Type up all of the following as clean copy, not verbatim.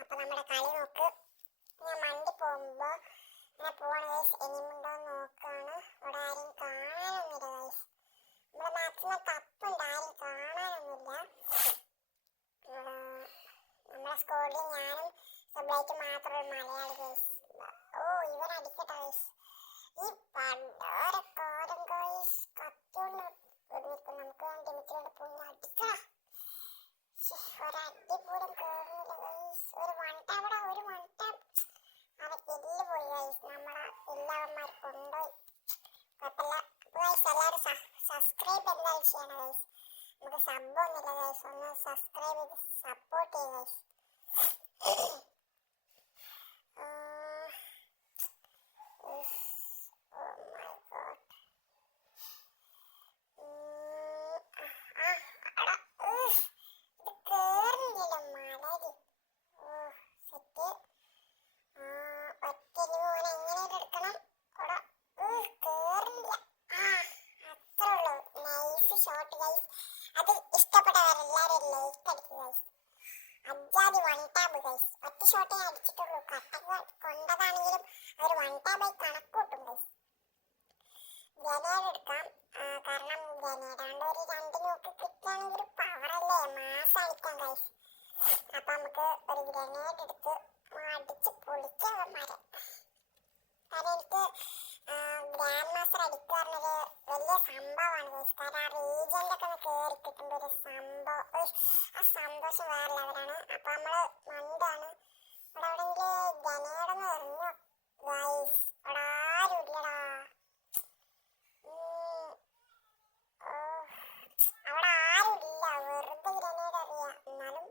അപ്പൊ നമ്മുടെ കളി നോക്ക്. ഞാൻ മണ്ടി പോകുമ്പോ ഇങ്ങനെ പോവാണ് ഗൈസ്. എനിമുണ്ടോ നോക്കാണ്. ഇവിടെ ആരും കാണാനൊന്നുമില്ല ഗൈസ്. ഇവിടെ മാക്സിമം തപ്പുണ്ട്, ആരും കാണാനൊന്നുമില്ല. നമ്മുടെ സ്കോഡിൽ ഞാനും സബ്ലൈറ്റ് മാത്രം ഒരു മലയാളി ഗൈസ്. ഓ ഇവൻ അടിക്കട്ടെ ഗൈസ്. ഈ പണ്ടാരക്കാരൻ ഗൈസ് കത്തിയോണ്ട് ഒതുങ്ങിക്കും. നമുക്ക് ഡിമിറ്റിലോട്ട് പോയി അടിക്കണം. ഒരടി പോലും കേറുന്നില്ല ഗൈസ്. ഒരു വൺ ടാപ്പ് അവൻ എല്ല് പോയി ഗൈസ്. നമ്മളെ എല്ലാവന്മാർ കൊണ്ടുപോയി. കുഴപ്പമില്ല ഗൈസ്. എല്ലാവരും സബ്സ്ക്രൈബ് എന്തായാലും ചെയ്യണം ഗൈസ്. നമുക്ക് സബ്ബൊന്നുമില്ല ഗൈസ്. ഒന്ന് സബ്സ്ക്രൈബ് ചെയ്ത് സപ്പോർട്ട് ചെയ്യുക ഗൈസ്. Shot guys. അത് ഇഷ്ടപ്പെട്ടവരെല്ലാവരും ലൈക്ക് അടിക്കുക ഗൈസ്. അജാതി വൺ ടാബ് ഗൈസ്. ഒറ്റ ഷോട്ടേ അടിച്ചിട്ടുള്ളൂ. കട്ടൊക്കെ കൊണ്ടതാണെങ്കിലും അവർ വൺ ടാബായി കണക്കൂട്ടും ഗൈസ്. ഗ്രനേഡ് എടുക്കാം. കാരണം ഗ്രനേഡാണ്ട് ഒരു 2 നോക്ക് കിട്ടുകയാണെങ്കിൽ ഒരു പവറല്ലേ, മാസം അടിക്കാം ഗൈസ്. അപ്പൊ നമുക്ക് ഒരു ഗ്രനേഡ് എടുത്ത് അടിച്ച് പൊളിക്കാവന്മാരെ. കാരണം എനിക്ക് ഗ്രാൻഡ് മാസ്റ്റർ അടിക്കുക പറഞ്ഞൊരു വലിയ സംഭവമാണ് ഗൈസ്. കാരണം ആ റീജനിലൊക്കെ ഒന്ന് കയറി കിട്ടുമ്പോൾ ഒരു സംഭവം, ആ സന്തോഷം വേറെ ലെവലാണ്. അപ്പൊ നമ്മള് മണ്ടാണ്. ഇവിടെ എവിടെയെങ്കിലും ഗ്രനേഡൊന്ന് എറിഞ്ഞു ഗൈസ്. ഇവിടെ ആരും ഇല്ലടാ. അവിടെ ആരും ഇല്ല. വെറുതെ ഗ്രനേഡ് അറിയാ. എന്നാലും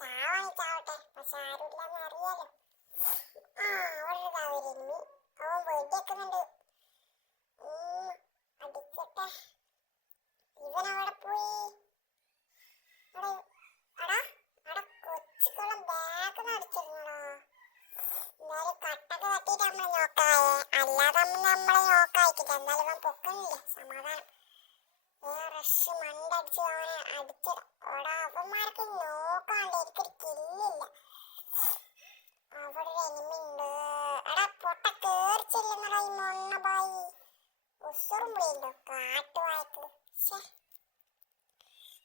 ചാവാണി ചാവട്ടെ. പക്ഷെ ആരും ഇല്ലാന്ന് അറിയാലോ. അവിടെ ഒരു താവരിന്നി അവൻ വെടിവെക്കുന്നുണ്ട്. അടിക്കട്ടെ. ഇവനവിടെ പോയി. അവിടെ കൊച്ചിക്കോളം ബാഗ് അടിച്ചിരുന്നടാ. എന്തായാലും കട്ടൊക്കെ തട്ടിയിട്ട് നമ്മളെ നോക്കായേ. അല്ലാതെ നമ്മളെ നോക്കായിട്ടില്ല. എന്തായാലും അവൻ പൊക്കണില്ല. സമാധാനം. റഷ് മണ്ടടിച്ച് അവനെ അടിച്ചിട. അവിടെ അവന്മാർക്ക് നോക്കാണ്ട് എനിക്കൊരു കില്ലില്ല. അവിടെ ഒരു എനിമി ഉണ്ട്. എടാ പൊട്ട കേറിച്ചില്ലെന്നടാ ഈ മൊണ്ണ ബായി. ഉസുറും വിളിയുണ്ടോ കാട്ടുവായക്ക്.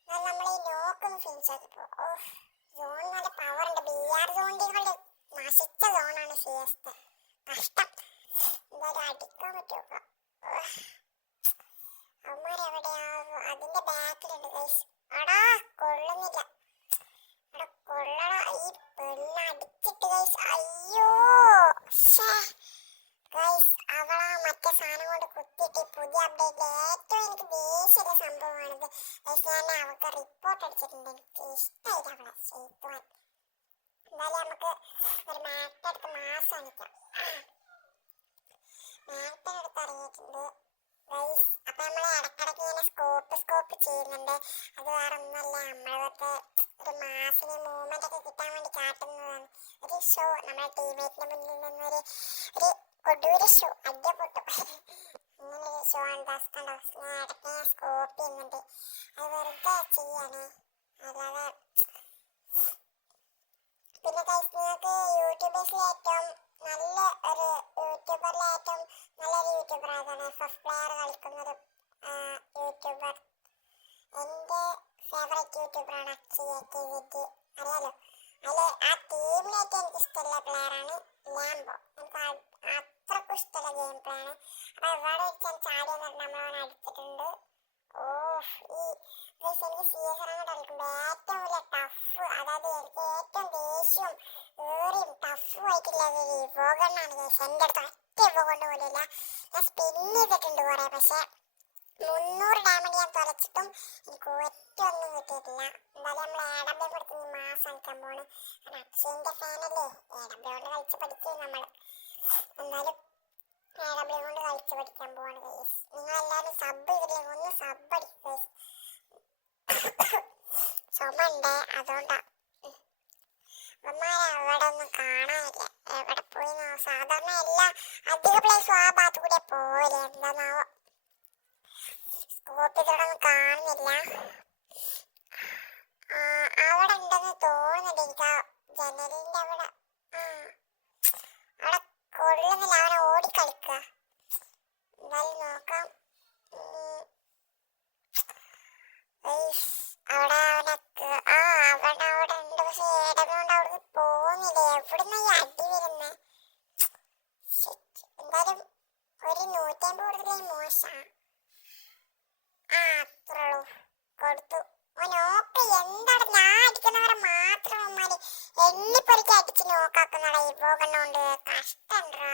നമ്മൾ ഈ നോക്കൊന്ന് ഫിനിഷ് ആക്കിപ്പോ. സോൺ നല്ല പവർ ഉണ്ട്. BR സോണികളുടെ നശിച്ച സോണാണ് CS. കഷ്ടം. എന്തായാലും അടിക്കാൻ പറ്റുമോ? അവന്മാരെവിടെയാ? അതിന്റെ ബാക്കിലുണ്ട് ഗൈസ്. അടാ കൊള്ളുന്നില്ല. എടാ കൊള്ളടാ. ഈ പെണ്ണ് അടിച്ചിട്ട് ഗൈസ്. അയ്യോ ഗൈസ്. അവളാ മറ്റേ സാധനം കൊണ്ട് കുത്തിയിട്ട് പുതിയ അപ്ഡേറ്റിൽ ഏറ്റവും എനിക്ക് ദേഷ്യമുള്ള സംഭവമാണിത് ഗൈസ്. ഞാൻ അവൾക്ക് റിപ്പോർട്ട് അടിച്ചിട്ടുണ്ട്. എനിക്ക് ഇഷ്ടമായില്ല അവളെ ചെയ്തുവാൻ. എന്തായാലും നമുക്ക് ഒരു മാറ്റെടുത്ത് മാസം അണിക്കാം. മാറ്റിനെടുത്ത് ഇറങ്ങിയിട്ടുണ്ട് ഗൈസ്. അപ്പൊ നമ്മളെ ഇടക്കിടക്ക് ഇങ്ങനെ സ്കോപ്പ് ചെയ്യുന്നുണ്ട്. അത് വേറെ ഒന്നല്ല, നമ്മളൊക്കെ ഒരു മാസിന് മൂവ്മെന്റ് ഒക്കെ കിട്ടാൻ വേണ്ടി കാട്ടുന്നതാണ്. ഒരു ഷോ നമ്മുടെ ടീമേറ്റിന്റെ മുന്നിൽ നിന്നൊരു കൊടൂര ഷോ. അടിപൊട്ടും. ഇങ്ങനെ ഒരു ഷോ ആണ്. കണ്ടോ, ഞാൻ ഇടയ്ക്ക് സ്കോപ്പ് ചെയ്യുന്നുണ്ട്. അത് വെറുതെ ചെയ്യാണ്, അല്ലാതെ. പിന്നെ ഗൈസ്, നിങ്ങൾക്ക് യൂട്യൂബേഴ്സിൽ ഏറ്റവും നല്ല ഒരു യൂട്യൂബറിലെ ഏറ്റവും നല്ലൊരു യൂട്യൂബർ ഏതാണ്? FF പ്ലെയർ കളിക്കുന്നൊരു യൂട്യൂബർ. എൻ്റെ ഫേവറേറ്റ് യൂട്യൂബറാണ് AKZ. അറിയാലോ. ആ ടീമിലേക്ക് എനിക്ക് ഇഷ്ടമുള്ള പ്ലെയറാണ് ലാംബോ. എനിക്ക് അത്രക്കും ഇഷ്ടമുള്ള ഗെയിം പ്ലേ ആണ്. അപ്പൊ എവിടെ വെച്ചാൽ ചാടി വന്നിട്ട് നമ്മളവനെ അടിച്ചിട്ടുണ്ട്. ഈ എനിക്ക് CS അങ്ങോട്ട് കളിക്കുമ്പോൾ ഏറ്റവും വലിയ ടഫ്, അതായത് എനിക്ക് ഏറ്റവും ദേഷ്യവും ഏറിയും ടഫും ആയിട്ടുള്ളത് ഇവോഗണ്ണാണ് ഗൈസ്. എൻ്റെ അടുത്ത് ഒറ്റ ഇവോഗണ്ട് പോലും ഇല്ല. ഞാൻ സ്പിൻ ചെയ്തിട്ടുണ്ട് കുറെ. പക്ഷെ 300 ഡാമേജ് ഞാൻ തുലച്ചിട്ടും എനിക്ക് ഒറ്റൊന്നും കിട്ടിയിട്ടില്ല. എന്തായാലും നമ്മൾ AW കൊടുത്ത് ഈ മാസം കളിക്കാൻ പോണ്. കാരണം അക്ഷയന്റെ ഫാനല്ലേ. AW കൊണ്ട് കളിച്ച് പഠിക്കും നമ്മൾ. എന്തായാലും AW കൊണ്ട് കളിച്ച് പഠിക്കാൻ പോവാണ് ഗൈസ്. നിങ്ങളെല്ലാവരും സബ് ചെയ്തില്ലെങ്കിൽ ഒന്ന് സബ് അടിക്കും ഗൈസ്. ചുമ ഉണ്ട്, അതുകൊണ്ടാ. അവന്മാരെ അവിടെ ഒന്നും കാണാനില്ല. എവിടെ പോയി? സാധാരണ എല്ലാ അധിക പ്ലേസും ആ ഭാഗത്ത് കൂടെ പോവില്ലേ. എന്താന്നാവോ, സ്കോപ്പ് ചെയ്തോടൊന്നും കാണുന്നില്ല. അവിടെ ഉണ്ടെന്ന് തോന്നുന്നുണ്ട്. എനിക്ക് ആ ജനലിന്റെ അവിടെ. ആ അവിടെ കൊള്ളുന്നില്ല, അവനെ ഓടിക്കളിക്കുക. എന്തായാലും നോക്കാം. അവിടെ അവനക്ക് അവൻ അവിടെ ഉണ്ട്. പക്ഷെ ഏടകൊണ്ട് അവിടുന്ന് പോകുന്നില്ല. എവിടുന്ന ഈ അടി വരുന്നേ? എന്തായാലും ഒരു 150 കൊടുത്തില്ലേ മോശ. അത്രയുള്ളൂ, കൊടുത്തു. നോക്ക് എന്താണ് ഞാൻ അടിക്കുന്നവരെ മാത്രം അവന്മാര് എണ്ണിപ്പൊറിക്ക് അടിച്ച് നോക്കാക്കുന്നടാ ഈ പോകണോണ്ട്. കഷ്ടണ്ടാ,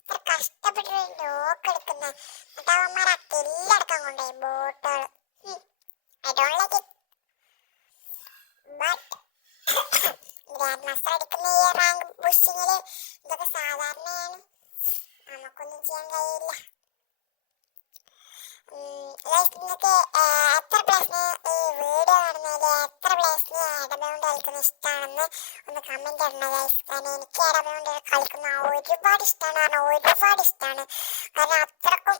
ഇത്ര കഷ്ടപ്പെട്ട് നോക്ക് എടുക്കുന്നേ. എന്നിട്ട് അവന്മാർ ആ കില്ലടക്കാൻ കൊണ്ടുപോയി ബോട്ടുകൾ. I don't like it. But grand master അടിക്കുന്ന ഈ റാങ്ക് ബൂസ്റ്റിങ്ങില് ഇതൊക്കെ സാധാരണയാണ്, നമുക്കൊന്നും ചെയ്യാൻ കഴിയില്ല. നിങ്ങൾക്ക് എത്ര പ്ലേസിന് ഈ വീഡിയോ കാണുന്നതിൽ എത്ര പ്ലേസിന് ഇടബൗണ്ട് കളിക്കുന്ന ഇഷ്ടമാണെന്ന് ഒന്ന് കമന്റ് ഇടണം ഗൈസ്. കാരണം എനിക്ക് ഇടബൗണ്ട് കളിക്കുന്ന ഒരുപാട് ഇഷ്ടമാണ്, ഒരുപാട് ഇഷ്ടമാണ്. കാരണം അത്രക്കും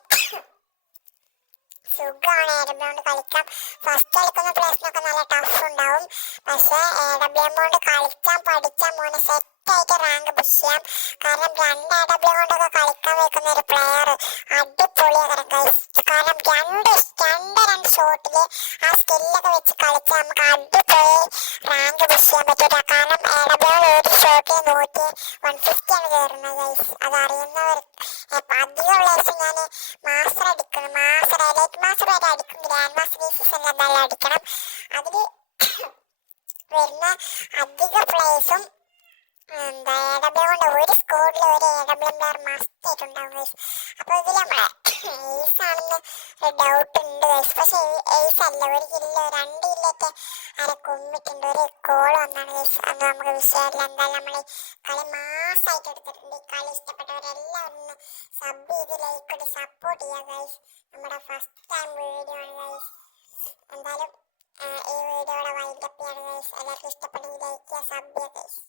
സുഖമാണ് ഇടബൗണ്ട് കളിക്കാൻ. ഫസ്റ്റ് കളിക്കുന്ന പ്ലേസിനൊക്കെ നല്ല ടഫ് ഉണ്ടാവും. പക്ഷെ ഇടബൗണ്ട് കളിക്കാൻ പഠിച്ചാൽ മോനെ സെറ്റായിട്ട് റാങ്ക് പുഷ് ചെയ്യാം. കാരണം 2 ഇടബ്ല്യൂ കൊണ്ടൊക്കെ കളിക്കാൻ വെക്കുന്ന ഒരു പ്ലെയർ അടിപൊളിയാണ് ഗൈസ്. കാരണം രണ്ട് ഷോട്ടില് ആ സ്കില്ലൊക്കെ വെച്ച് കളിച്ചാൽ നമുക്ക് അടിപൊളി റാങ്ക് പുഷ് ചെയ്യാൻ പറ്റൂല. കാരണം ഇടബ്ല്യൂ ഒരു ഷോട്ടിൽ 150 ആണ് കയറുന്നത് ഗൈസ്. അതറിയുന്നവർ അധികം പ്ലേസ് ഞാൻ മാസ്റ്റർ അടിക്കണം, മാസ്റ്റർ എലൈറ്റ് മാസ്റ്റർ വരെ അടിക്കും. ഗ്രാൻഡ് മാസ്റ്റർ ഈ സീസണിൽ എന്തായാലും അടിക്കണം. അതില് വരുന്ന അധിക പ്ലേസും എന്താ എഡബ്ല്യൂ കൊണ്ട് ഒരു സ്കോഡിൽ ഒരു എഡബ്ല്യൂ പ്ലെയർ മസ്റ്റ് ആയിട്ടുണ്ടാവും ഗൈസ്. അപ്പൊ ഇതിൽ നമ്മളെ എയ്സ് ആണെന്ന് ഒരു ഡൗട്ട് ഉണ്ട് ഗൈസ്. പക്ഷെ എയ്സ് അല്ല, ഒരു കില്ലോ 2 കില്ലൊക്കെ ആരെ കൊമ്മിട്ടുണ്ട്. ഒരു കോൾ വന്നാണ് ഗൈസ്, അത് നമുക്ക് വിഷയമില്ല. എന്തായാലും നമ്മൾ കളി മാസമായിട്ട് എടുത്തിട്ടുണ്ട്. ഈ കളി ഇഷ്ടപ്പെട്ടവരെല്ലാവരും ഒന്ന് സബ് ചെയ്ത് ലൈക്ക് ഇട്ട് സപ്പോർട്ട് ചെയ്യുക ഗൈസ്. നമ്മുടെ ഫസ്റ്റ് ടൈം വീഡിയോ ആണ് ഗൈസ്. എന്തായാലും ഈ വീഡിയോയുടെ വൈൻഡപ്പ് ചെയ്യാണ് ഗൈസ്. എല്ലാവർക്കും ഇഷ്ടപ്പെട്ടെങ്കിൽ ലൈക്ക് ചെയ്യുക, സബ് ചെയ്യുക ഗൈസ്.